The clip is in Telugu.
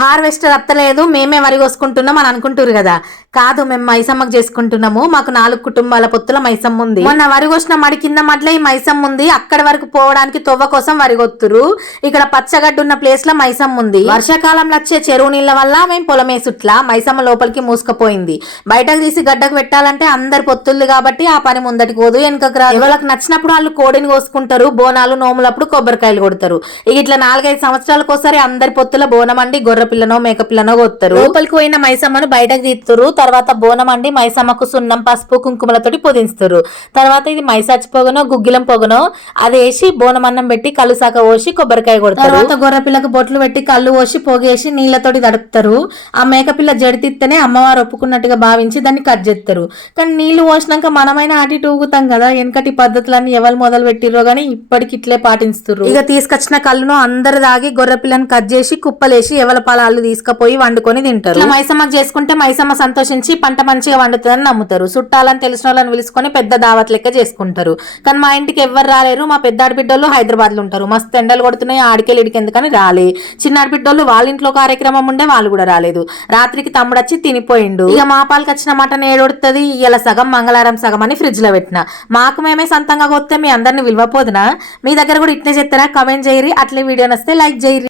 హార్వెస్టర్ అత్తలేదు, మేమే వరి కోసుకుంటున్నాం అని అనుకుంటారు కదా. కాదు, మేము మైసమ్మకు చేసుకుంటున్నాము. మాకు 4 కుటుంబాల పొత్తుల మైసమ్మ ఉంది. మొన్న వరి కోసిన మడి కింద మట్ల ఈ మైసమ్మ ఉంది. అక్కడి వరకు పోవడానికి తొవ్వ కోసం వరి కొత్తురు. ఇక్కడ పచ్చగడ్డ ఉన్న ప్లేస్ లో మైసమ్మ ఉంది. వర్షాకాలంలో వచ్చే చెరువు నీళ్ల వల్ల మేము పొలమేసుట్లా మైసమ్మ లోపలికి మూసుకుపోయింది. బయటకు తీసి గడ్డకు పెట్టాలంటే అందరు పొత్తుల్ది కాబట్టి ఆ పని ముందటికి పోదు, వెనుకకు రాదు. ఎవరికి నచ్చినప్పుడు వాళ్ళు కోడిని కోసుకుంటారు, బోనాలు నోములప్పుడు కొబ్బరికాయలు కొడతారు. ఇక ఇట్లా 4-5 సంవత్సరాలకోసారి అందరి పొత్తుల బోనం అండి గొర్రె పిల్లనో మేక పిల్లనో కొత్తారు. లోపలికి పోయిన మైసమ్మను బయటకు తీస్తారు. తర్వాత బోనం అండి మైసమ్మకు సున్నం పసుపు కుంకుమలతోటి పొదిస్తారు. తర్వాత ఇది మైసాచి పొగనో గుగ్గిలం పొగనో అది వేసి బోనం అన్నం పెట్టి కళ్ళు సాక పోసి కొబ్బరికాయ కొడతారు. తర్వాత గొర్రె పిల్లకు బొట్లు పెట్టి కళ్ళు పోసి పొగేసి నీళ్లతోటి తడుపుతారు. ఆ మేకపిల్ల జడితిత్తేనే అమ్మవారు ఒప్పుకున్నట్టుగా భావించి దాన్ని కట్ చేస్తారు. కానీ నీళ్లు పోసినాక మనమైనా అటు ఇటు ఊగుతాం కదా. వెనకటి పద్ధతులన్నీ ఎవరు మొదలు పెట్టిరో గానీ ఇప్పటికి ఇట్లే పాటిస్తారు. ఇక తీసుకొచ్చిన కళ్ళును అందరు దాగి గొర్రె పిల్లని కట్ చేసి కుప్పలేసి ఎవల పాలు తీసుకుపోయి వండుకొని తింటారు. మైసమ్మకు చేసుకుంటే మైసమ్మ సంతోషించి పంట మంచిగా వండుతుందని నమ్ముతారు. చుట్టాలని తెలిసిన వాళ్ళని పిలుచుకొని పెద్ద దావత్ లెక్క చేసుకుంటారు. కానీ మా ఇంటికి ఎవ్వరు రాలేరు. మా పెద్ద ఆడబిడ్డోళ్ళు హైదరాబాద్ లో ఉంటారు. మస్తు ఎండలు కొడుతున్నాయి, ఆడికెళ్ళి ఇడికి ఎందుకని రాలే. చిన్న ఆడబిడ్డోళ్ళు వాళ్ళ ఇంట్లో కార్యక్రమం ఉండే వాళ్ళు కూడా రాలేదు. రాత్రికి తమ్ముడు వచ్చి తినిపోయిండు. ఇక మా పాలకి వచ్చిన మటన్ ఏడొడుతుంది. ఇలా సగం మంగళవారం సగం అని ఫ్రిడ్జ్ లో పెట్టిన. మాకు మేమే సొంతంగా కొత్తే మీ అందరిని విలువపోదునా? మీ దగ్గర కూడా ఇట్నే చెప్తారా? కమెంట్ చేయరి. అట్లే వీడియో నస్తే లైక్ చేయరి.